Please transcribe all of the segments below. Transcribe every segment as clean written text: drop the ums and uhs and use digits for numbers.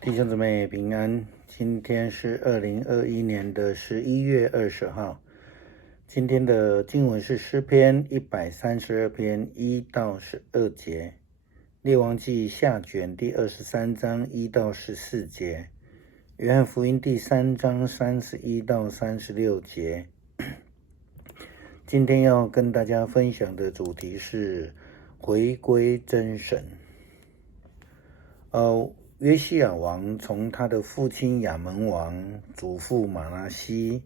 弟兄姊妹平安，今天是2021年11月20号。今天的经文是诗篇132篇1到12节，列王记下卷第23章1到14节，约翰福音第3章31到36节。今天要跟大家分享的主题是回归真神。约西亚王从他的父亲亚门王、祖父马拿西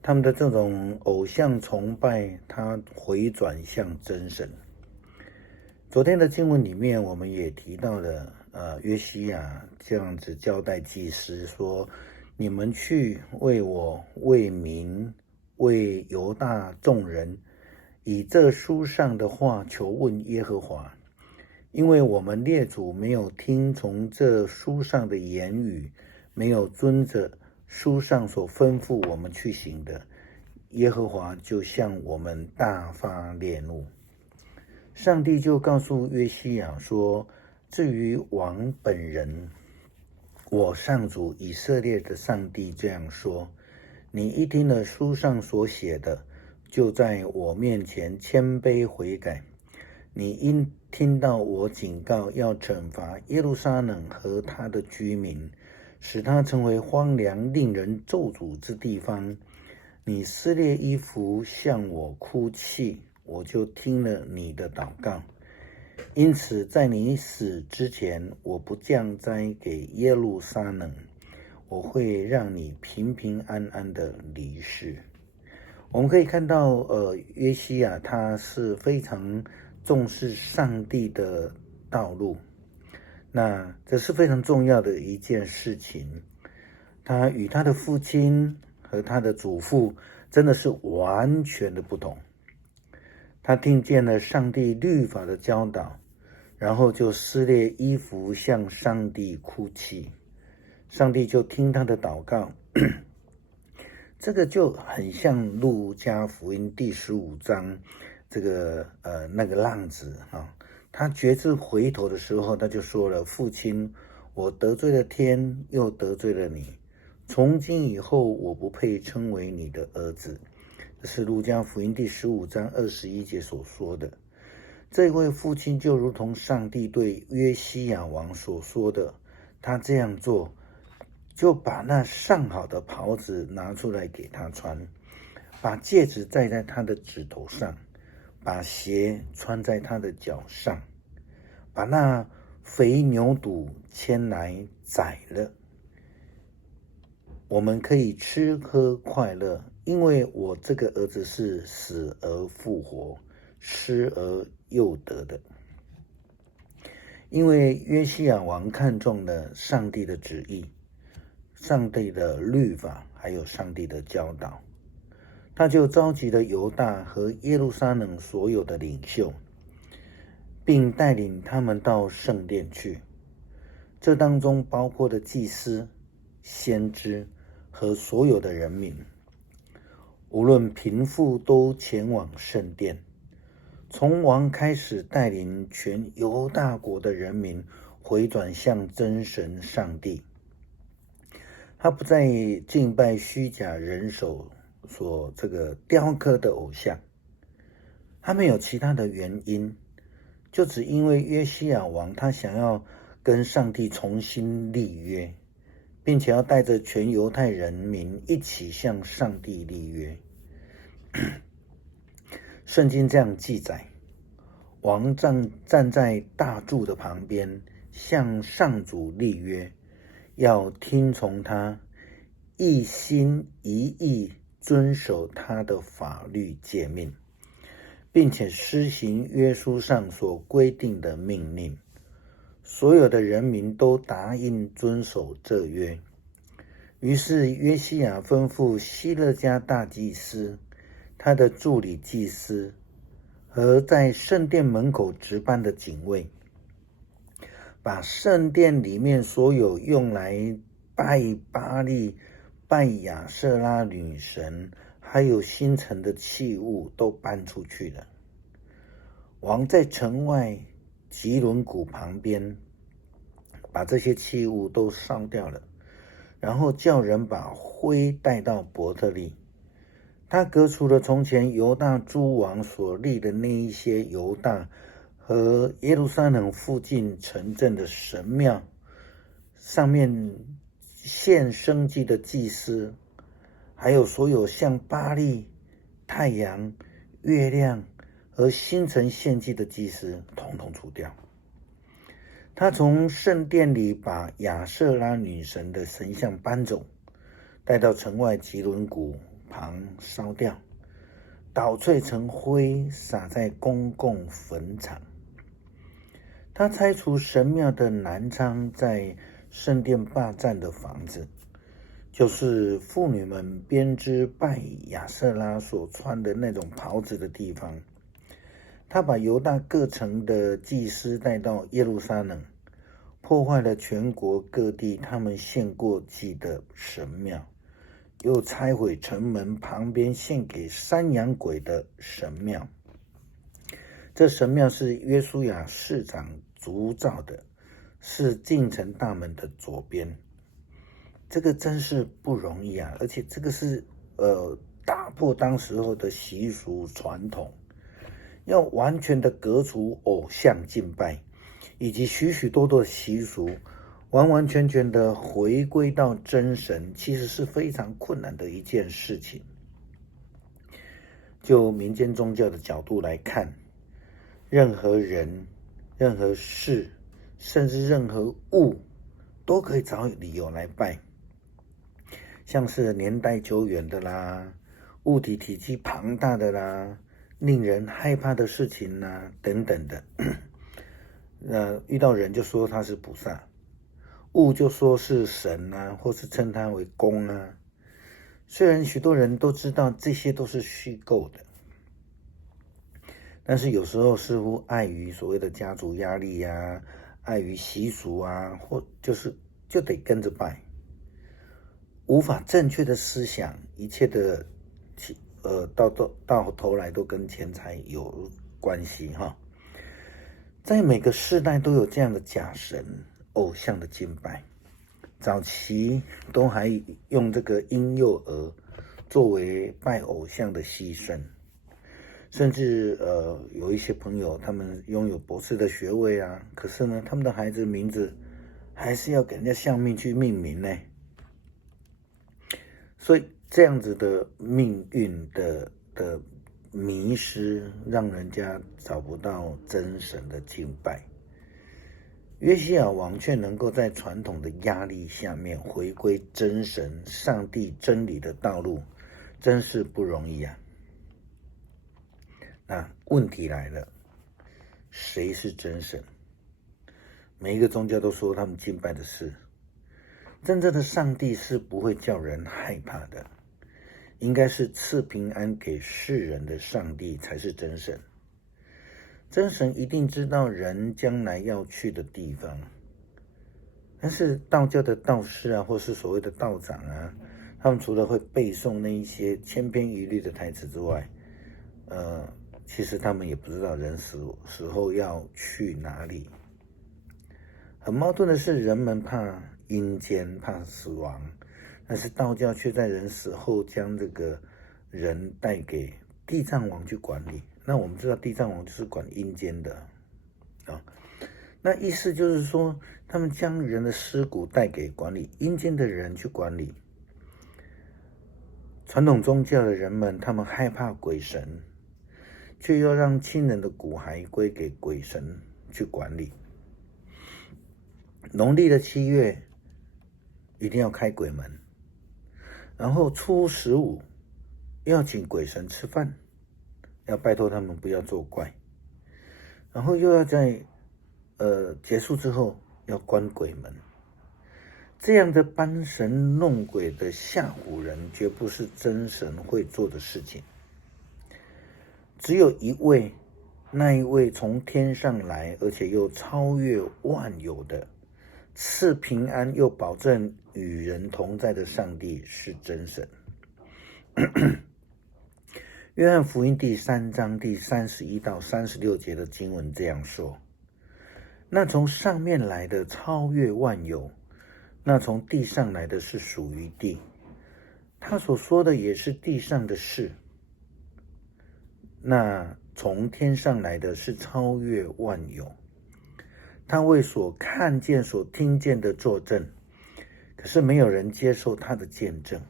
他们的这种偶像崇拜，他回转向真神。昨天的经文里面我们也提到了约西亚这样子交代祭司说，你们去为我、为民、为犹大众人以这书上的话求问耶和华，因为我们列祖没有听从这书上的言语，没有遵着书上所吩咐我们去行的，耶和华就向我们大发烈怒。上帝就告诉约西亚说，至于王本人，我上主以色列的上帝这样说，你一听了书上所写的，就在我面前谦卑悔改。你因听到我警告要惩罚耶路撒冷和他的居民，使他成为荒凉令人咒诅之地方，你撕裂衣服向我哭泣，我就听了你的祷告。因此在你死之前，我不降灾给耶路撒冷，我会让你平平安安的离世。我们可以看到约西亚他是非常重视上帝的道路，那这是非常重要的一件事情。他与他的父亲和他的祖父真的是完全的不同。他听见了上帝律法的教导，然后就撕裂衣服向上帝哭泣，上帝就听他的祷告。这个就很像路加福音第15章这个那个浪子他决志回头的时候，他就说了，父亲，我得罪了天，又得罪了你，从今以后我不配称为你的儿子。这是路加福音第15章21节所说的。这位父亲就如同上帝对约西亚王所说的，他这样做，就把那上好的袍子拿出来给他穿，把戒指戴在他的指头上，把鞋穿在他的脚上，把那肥牛肚牵来宰了，我们可以吃喝快乐，因为我这个儿子是死而复活，失而又得的。因为约西亚王看中了上帝的旨意，上帝的律法，还有上帝的教导，他就召集了犹大和耶路撒冷所有的领袖，并带领他们到圣殿去。这当中包括了祭司、先知和所有的人民，无论贫富都前往圣殿。从王开始带领全犹大国的人民回转向真神上帝，他不再敬拜虚假人手所雕刻的偶像，他没有其他的原因，就只因为约西亚王他想要跟上帝重新立约，并且要带着全犹太人民一起向上帝立约。圣经这样记载，王站在大柱的旁边，向上主立约，要听从他，一心一意遵守他的法律诫命，并且施行约书上所规定的命令。所有的人民都答应遵守这约。于是约西亚吩咐希勒家大祭司、他的助理祭司和在圣殿门口值班的警卫，把圣殿里面所有用来拜巴力、拜亚舍拉女神还有星辰的器物都搬出去了。王在城外吉伦谷旁边把这些器物都烧掉了，然后叫人把灰带到伯特利。他革除了从前犹大诸王所立的那一些犹大和耶路撒冷附近城镇的神庙，上面献生祭的祭司，还有所有向巴力、太阳、月亮和星辰献祭的祭司，统统除掉。他从圣殿里把亚舍拉女神的神像搬走，带到城外吉伦谷旁烧掉，捣碎成灰，撒在公共坟场。他拆除神庙的南昌在圣殿霸占的房子，就是妇女们编织拜亚舍拉所穿的那种袍子的地方。他把犹大各城的祭司带到耶路撒冷，破坏了全国各地他们献过祭的神庙，又拆毁城门旁边献给山羊鬼的神庙。这神庙是约书亚市长铸造的，是进城大门的左边。这个真是不容易啊！而且这个是打破当时候的习俗传统，要完全的革除偶像敬拜，以及许许多多的习俗，完完全全的回归到真神，其实是非常困难的一件事情。就民间宗教的角度来看，任何人、任何事，甚至任何物，都可以找理由来拜。像是年代久远的啦，物体体积庞大的啦，令人害怕的事情啦，等等的。遇到人就说他是菩萨，物就说是神啊，或是称他为公啊。虽然许多人都知道这些都是虚构的，但是有时候似乎碍于所谓的家族压力啊，碍于习俗啊，或就得跟着拜，无法正确的思想，一切的到头来都跟钱财有关系哈。在每个世代都有这样的假神偶像的敬拜，早期都还用这个婴幼儿作为拜偶像的牺牲，甚至有一些朋友他们拥有博士的学位啊，可是呢他们的孩子名字还是要给人家相命去命名呢。所以这样子的命运的迷失，让人家找不到真神的敬拜。约西亚王却能够在传统的压力下面回归真神、上帝真理的道路，真是不容易啊。那问题来了，谁是真神？每一个宗教都说他们敬拜的是真正的上帝，是不会叫人害怕的，应该是赐平安给世人的上帝才是真神。真神一定知道人将来要去的地方，但是道教的道士啊，或是所谓的道长啊，他们除了会背诵那一些千篇一律的台词之外，其实他们也不知道人死后要去哪里。很矛盾的是，人们怕阴间，怕死亡，但是道教却在人死后将这个人带给地藏王去管理。那我们知道地藏王就是管阴间的啊，那意思就是说，他们将人的尸骨带给管理阴间的人去管理。传统宗教的人们，他们害怕鬼神，却又让亲人的骨骸归给鬼神去管理。农历的7月一定要开鬼门，然后初15要请鬼神吃饭，要拜托他们不要作怪，然后又要在结束之后要关鬼门。这样的搬神弄鬼的吓唬人，绝不是真神会做的事情。只有一位，那一位从天上来，而且又超越万有的，赐平安又保证与人同在的上帝是真神。约翰福音第3章第31到36节的经文这样说：那从上面来的超越万有，那从地上来的是属于地，他所说的也是地上的事。那从天上来的是超越万有，他为所看见所听见的作证，可是没有人接受他的见证。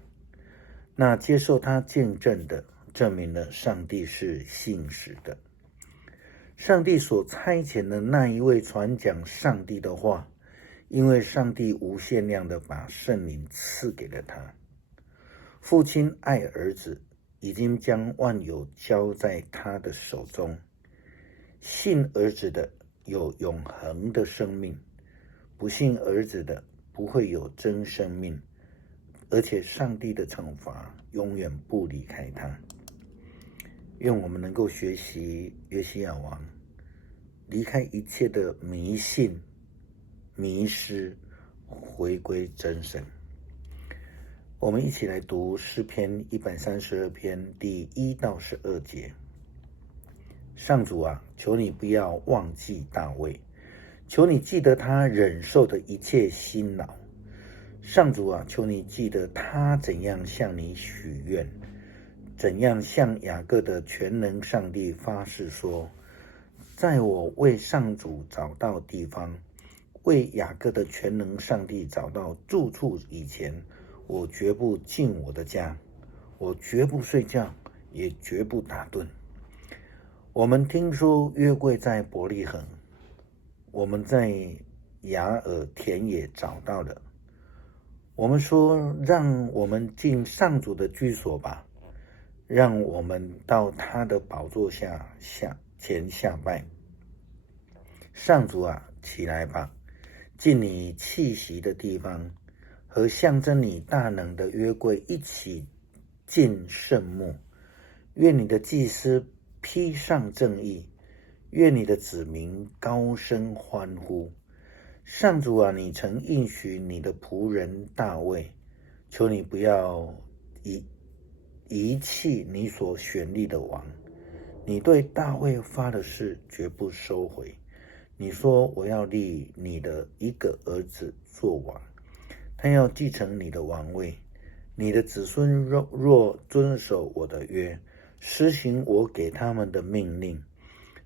那接受他见证的，证明了上帝是信实的。上帝所差遣的那一位传讲上帝的话，因为上帝无限量的把圣灵赐给了他。父亲爱儿子，已经将万有交在他的手中。信儿子的有永恒的生命，不信儿子的不会有真生命，而且上帝的惩罚永远不离开他。愿我们能够学习约西亚王，离开一切的迷信、迷失，回归真神。我们一起来读诗篇132篇第1到12节。上主啊，求你不要忘记大卫，求你记得他忍受的一切辛劳。上主啊，求你记得他怎样向你许愿，怎样向雅各的全能上帝发誓说，在我为上主找到地方，为雅各的全能上帝找到住处以前，我绝不进我的家，我绝不睡觉，也绝不打盹。我们听说约柜在伯利恒，我们在雅尔田野找到了。我们说，让我们进上主的居所吧，让我们到他的宝座前下拜。上主啊，起来吧，进你气息的地方，和象征你大能的约柜一起进圣幕。愿你的祭司披上正义，愿你的子民高声欢呼。上主啊，你曾应许你的仆人大卫，求你不要遗弃你所选立的王。你对大卫发的誓绝不收回。你说，我要立你的一个儿子做王，他要继承你的王位。你的子孙若遵守我的约，施行我给他们的命令，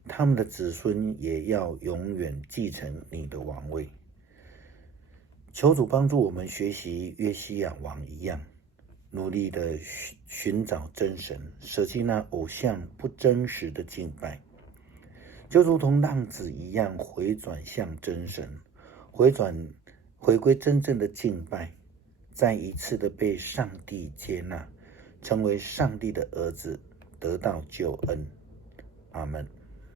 他们的子孙也要永远继承你的王位。求主帮助我们学习约西亚王一样，努力的寻找真神，舍弃那偶像不真实的敬拜，就如同浪子一样回转向真神，回归真正的敬拜，再一次的被上帝接纳，成为上帝的儿子，得到救恩。阿们。